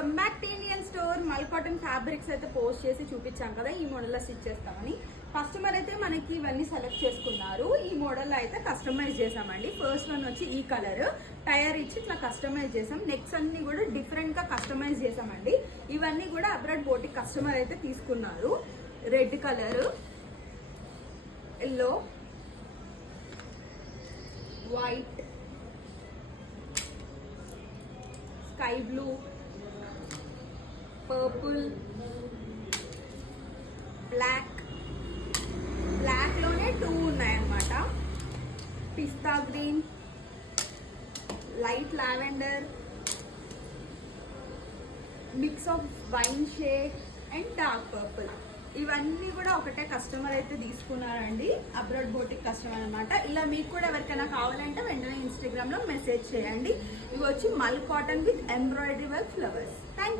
Welcome back to Indian store. మల్ cotton fabrics అయితే post చేసి చూపించాం కదా, ఈ మోడల్లో స్టిచ్ చేస్తామని. కస్టమర్ అయితే మనకి ఇవన్నీ సెలెక్ట్ చేసుకున్నారు. ఈ మోడల్లో అయితే కస్టమైజ్ చేసామండి. ఫస్ట్ వన్ వచ్చి ఈ కలర్ టైర్ ఇచ్చి ఇట్లా కస్టమైజ్ చేసాం. నెక్స్ట్ అన్ని కూడా డిఫరెంట్ గా కస్టమైజ్ చేసామండి. ఇవన్నీ కూడా అబ్రాడ్ బోటిక్ కస్టమర్ అయితే తీసుకున్నారు. Red colour, yellow, white, sky blue, purple, black లోనే 2 ఉన్నాయన్నమాట. పిస్తా green, light lavender, mix of wine shade and dark purple. ఇవన్నీ కూడా ఒకటే కస్టమర్ అయితే తీసుకున్నారండి. అబ్రాడ్ బోటిక్ కస్టమర్ అనమాట. ఇలా మీకు కూడా ఎవరికైనా కావాలంటే వెంటనే ఇన్స్టాగ్రామ్ లో మెసేజ్ చేయండి. ఇవి వచ్చి మల్ cotton with embroidery work flowers. Thank you.